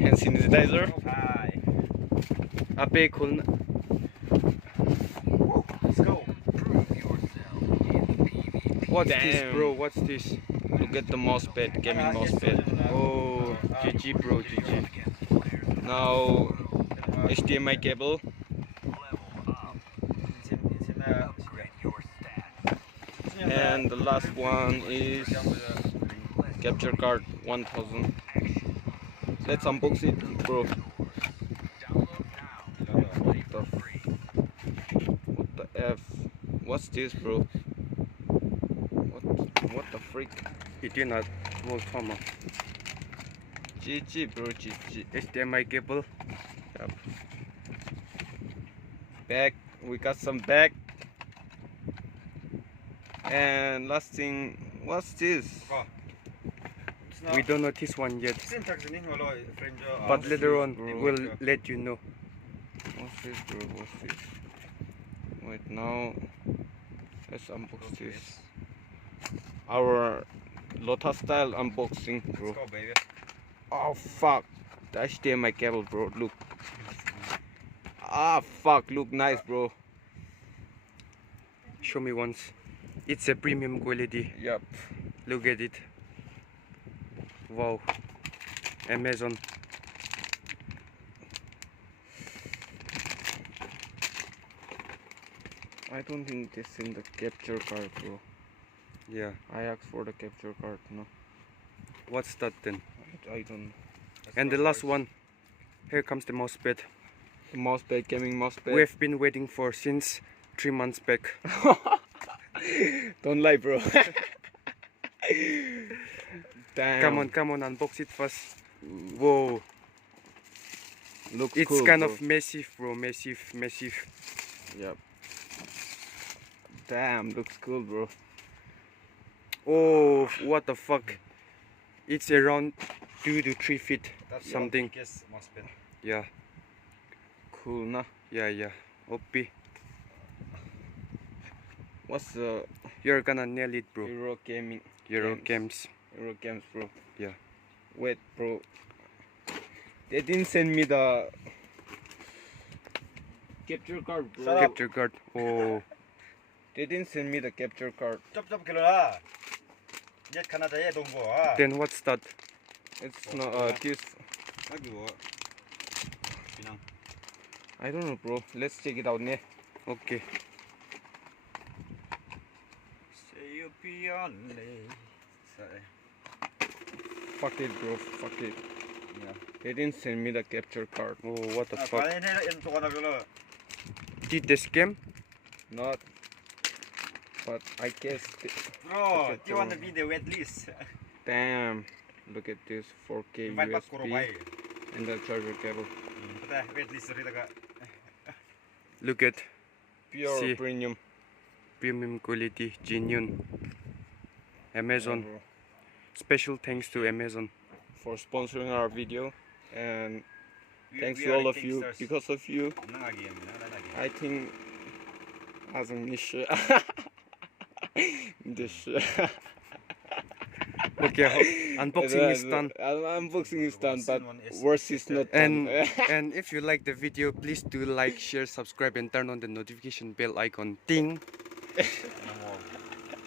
hand sanitizer. Ape खोलना. Let's go. What's Damn. this, bro? What's this? Look at the mousepad, gaming mousepad. Oh, GG, bro, GG. Now HDMI cable. And the last one is capture card 1000. Let's unbox it, bro. What the F? What's this, bro? What the freak? It not whole trauma. GG, bro, GG. HDMI cable. Yep. Back, we got some back. And last thing, what's this? We don't know this one yet, but later on we'll let you know. What's this, bro? What's this? Wait, now let's unbox this. Our Lotus style unboxing, bro. Let's go, baby. Oh fuck, the HDMI cable, bro. Look. Ah fuck, look nice, bro. Show me once. It's a premium quality. Yep. Look at it. Wow. Amazon. I don't think this in the capture card, bro. Yeah. I asked for the capture card, no. What's that then? I don't know. And the last one. Here comes the mousepad. The mousepad, gaming mousepad. We've been waiting for since 3 months back. Don't lie, bro. Damn. Come on, unbox it first. Whoa. Looks It's cool, kind bro. of massive, bro. Massive. Yep. Damn, looks cool, bro. Oh, what the fuck. It's around 2 to 3 feet. That's something. your biggest MOUSEPAD. Yeah. Cool, nah. Yeah. OP. What's the You're gonna nail it, bro. Euro gaming? Euro games. Euro games, bro. Yeah. Wait, bro. They didn't send me the capture card, bro. Shut up. Capture card. Oh. They didn't send me the capture card. 쩝쩝 길어라. 옛 카나다에 동거. Then what's that? It's not this. 여기 뭐? 그냥. I don't know, bro. Let's check it out, ne. Okay. Say you beyond me. Fuck it, bro. Fuck it. Yeah. They didn't send me the capture card. Oh, what the fuck? 과연 또가나 그러. Did they scam? Not. But I guess. Bro, you want to be the wet list? Damn. Look at this 4K Invite back USB and the charger cable. Pata wet list rita. Look at Pure See. premium. premium quality, genuine. Amazon. Bro. Special thanks to Amazon. For sponsoring our video, and thanks We to are all of you. gangsters. Because of you, 나가기. I think as a niche this Okay, unboxing is done. Unboxing is done, but One is- worse is not done. And if you like the video, please do like, share, subscribe, and turn on the notification bell icon. Ding.